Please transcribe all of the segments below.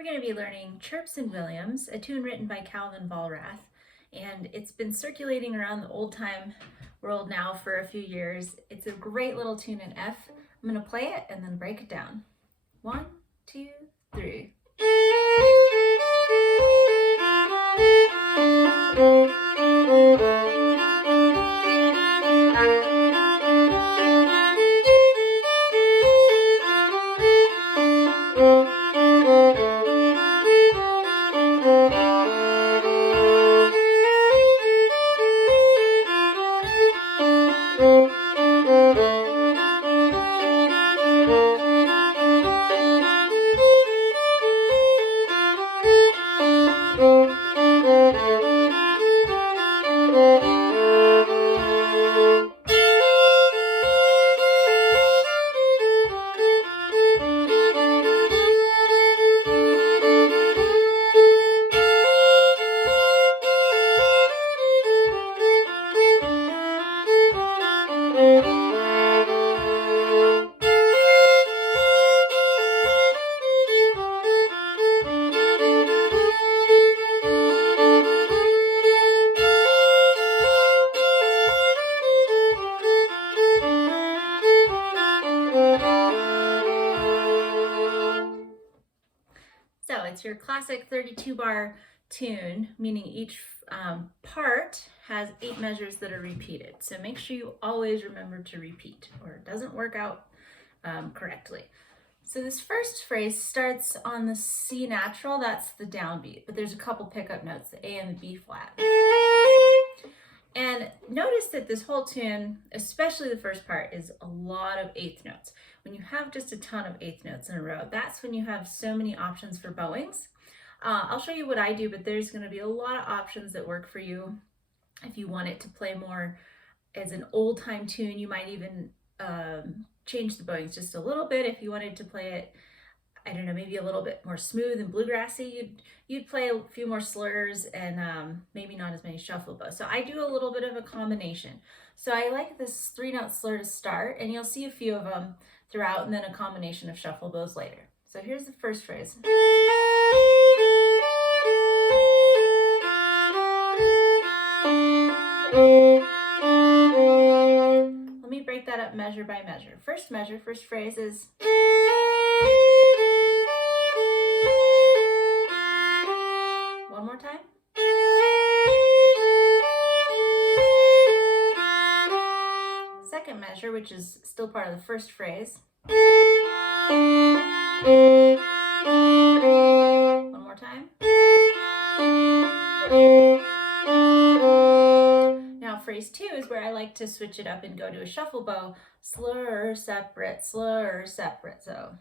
We're going to be learning Chirps and Williams, a tune written by Vollrath, and it's been circulating around the old time world now for a few years. It's a great little tune in F. I'm going to play it and then break it down. 1, 2, 3. So it's your classic 32 bar tune, meaning each part has 8 measures that are repeated. So make sure you always remember to repeat or it doesn't work out correctly. So this first phrase starts on the C natural, that's the downbeat, but there's a couple pickup notes, the A and the B flat. And notice that this whole tune, especially the first part, is a lot of eighth notes. When you have just a ton of eighth notes in a row, that's when you have so many options for bowings. I'll show you what I do, but there's going to be a lot of options that work for you. If you want it to play more as an old time tune, you might even change the bowings just a little bit. If you wanted to play it, I don't know, maybe a little bit more smooth and bluegrassy, you'd play a few more slurs and maybe not as many shuffle bows. So I do a little bit of a combination. So I like this 3-note slur to start, and you'll see a few of them throughout, and then a combination of shuffle bows later. So here's the first phrase. Let me break that up measure by measure. First phrase is one more time. Second measure, which is still part of the first phrase. One more time. Now phrase 2 is where I like to switch it up and go to a shuffle bow. Slur, separate, slur, separate. So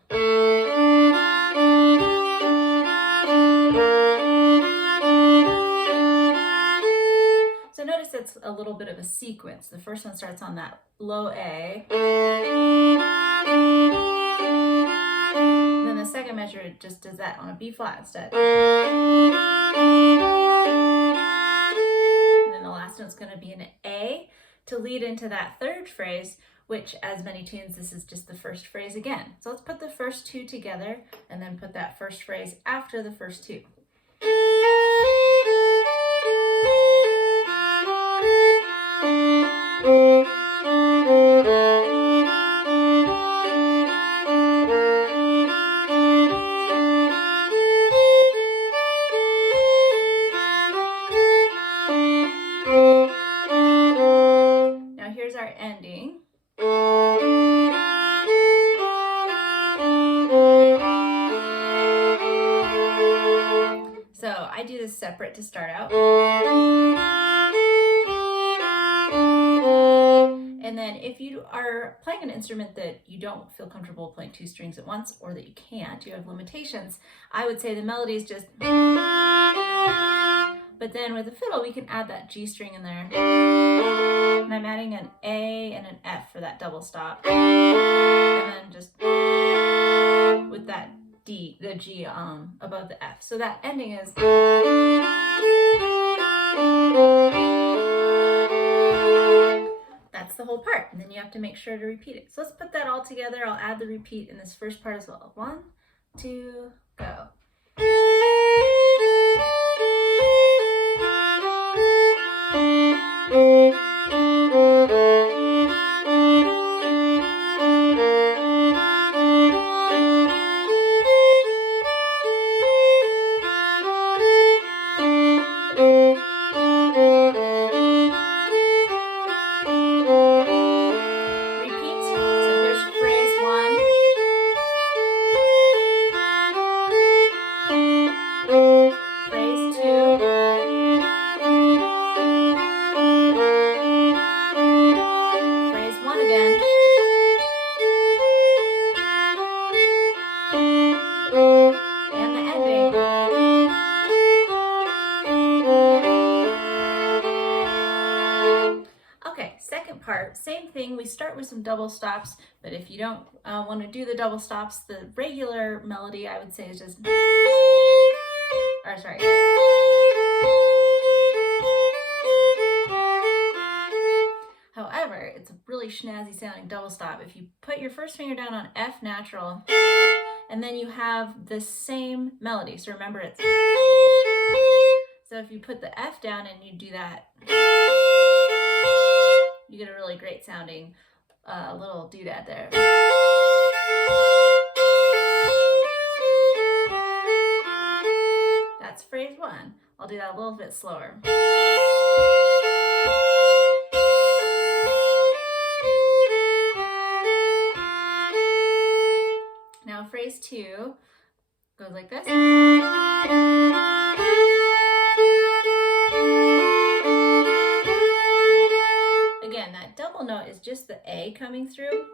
notice it's a little bit of a sequence. The first one starts on that low A. And then the second measure, it just does that on a B flat instead. And then the last one's going to be an A to lead into that third phrase, which, as many tunes, this is just the first phrase again. So let's put the first 2 together and then put that first phrase after the first 2. Now here's our ending. So I do this separate to start out. And then if you are playing an instrument that you don't feel comfortable playing 2 strings at once, or that you can't, you have limitations, I would say the melody is just, but then with the fiddle we can add that G string in there. And I'm adding an A and an F for that double stop. And then just with that D, the G above the F. So that ending is the whole part, and then you have to make sure to repeat it. So let's put that all together. I'll add the repeat in this first part as well. 1, 2, go. ending, we start with some double stops, but if you don't want to do the double stops, the regular melody I would say is just, or sorry. However, it's a really snazzy sounding double stop. If you put your first finger down on F natural, and then you have the same melody. So remember it's, so if you put the F down and you do that, you get a really great sounding little doodad there. That's phrase 1. I'll do that a little bit slower. Now phrase 2 goes like this. Again, that double note is just the A coming through.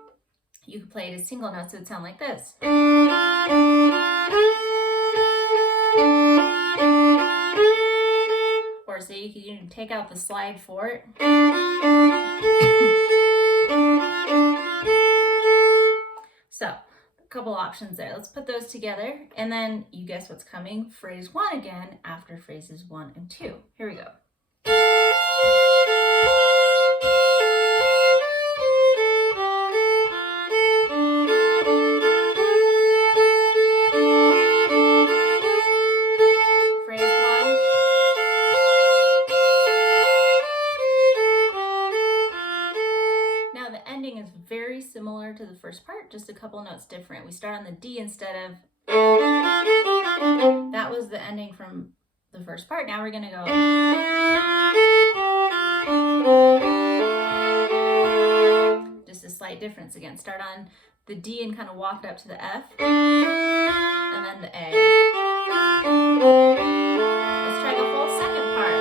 You could play it as single notes, it would sound like this. Or so you could even take out the slide for it. So, a couple options there. Let's put those together, and then you guess what's coming. Phrase 1 again after phrases 1 and 2. Here we go. Very similar to the first part, just a couple notes different. We start on the D instead of, that was the ending from the first part. Now we're gonna go, just a slight difference again. Start on the D and kind of walk up to the F, and then the A. Let's try the whole second part.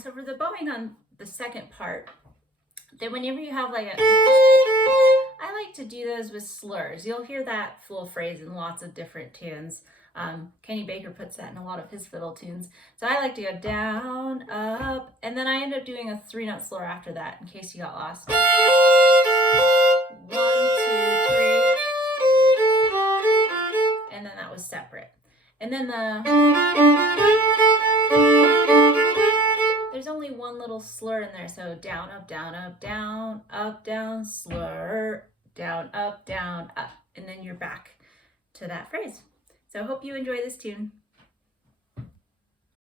So for the bowing on the second part, then whenever you have like a, I like to do those with slurs. You'll hear that full phrase in lots of different tunes. Kenny Baker puts that in a lot of his fiddle tunes. So I like to go down, up, and then I end up doing a 3-note slur after that in case you got lost. 1, 2, 3, and then that was separate. And then there's only one little slur in there, so down, up, down, up, down, up, down, slur, down, up, and then you're back to that phrase. So I hope you enjoy this tune.